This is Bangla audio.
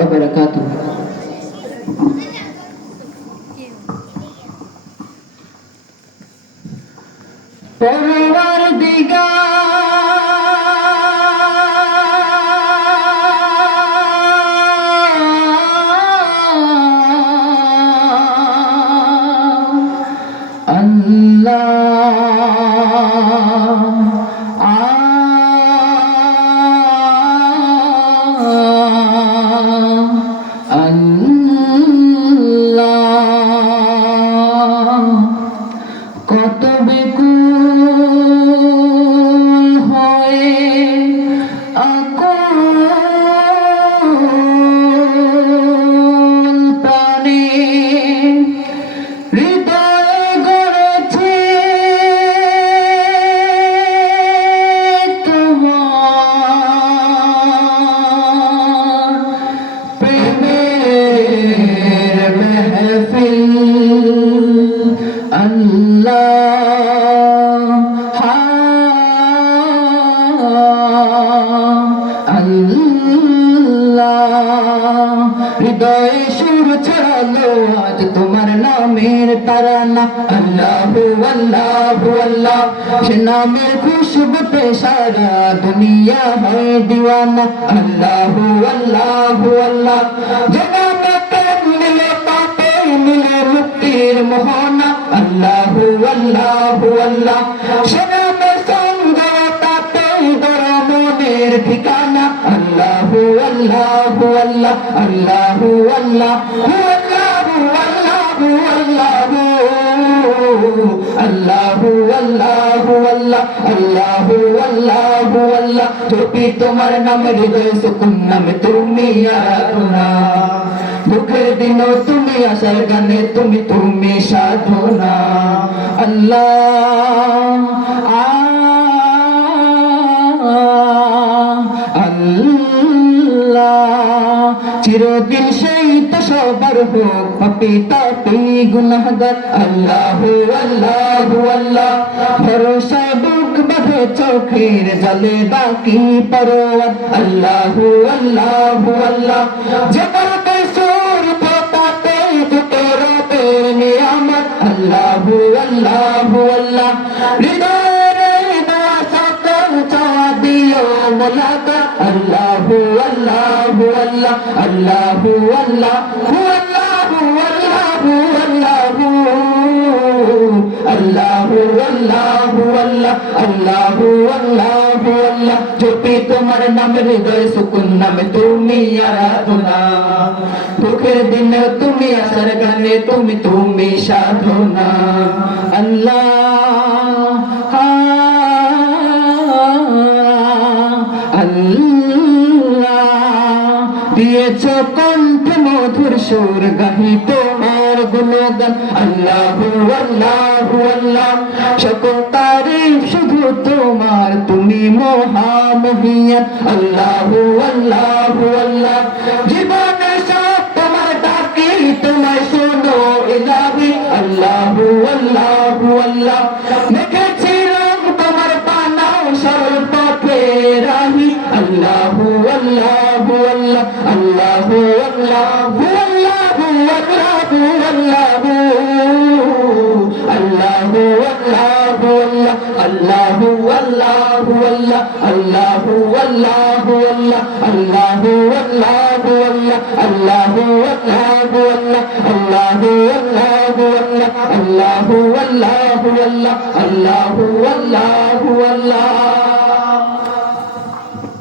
wabarakatuh. Povo আল্লাহ। হৃদয়ে সুর ছড়ালো আজ তোমার নামের তারানা। আল্লাহ আল্লাহ আল্লাহ। সে নামের খুশবুতে সারা দুনিয়া হয় দিওয়ানা। আল্লাহ আল্লাহ আল্লাহ। মুক্তির মোহনা। আল্লাহ আল্লাহ আল্লাহ। আল্লাহ আল্লাহ আল্লাহ যদি তোমার নাম হৃদয় সুকুন নাম তুমি দুঃখের দিন তুমি আসার গানে তুমি তুমি সাধনা। আল্লাহ চিরদিন সেই তো সবার হোক পাপি তাপি গুনাহগার। আল্লাহ আল্লাহ আল্লাহ, ভরসা বুক বাঁধে চোখের জলে বাকি পরোয়ার। আল্লাহ আল্লাহ আল্লাহ জবর সুর পোতাতে দুটো রবের নিয়ামত। আল্লাহ আল্লাহ আল্লাহ হৃদয়ের مولاك الله هو الله هو الله الله هو الله هو الله هو الله الله هو الله هو الله الله هو الله هو الله জপি তোমার নাম হৃদয় সুকুন নাম তুমি আরাধনা দুঃখের দিন তুমি আসার গানে তুমি তুমি সাধনা আল্লাহ দিয়েছ কণ্ঠ মধুর সুর গাহি তোমার গুণগান। আল্লাহ আল্লাহ আল্লাহ। সকল তারিফ শুধু তোমার। তুমি মহামহিয়ান আল্লাহ আল্লাহ আল্লাহ। الله والله الله الله والله والله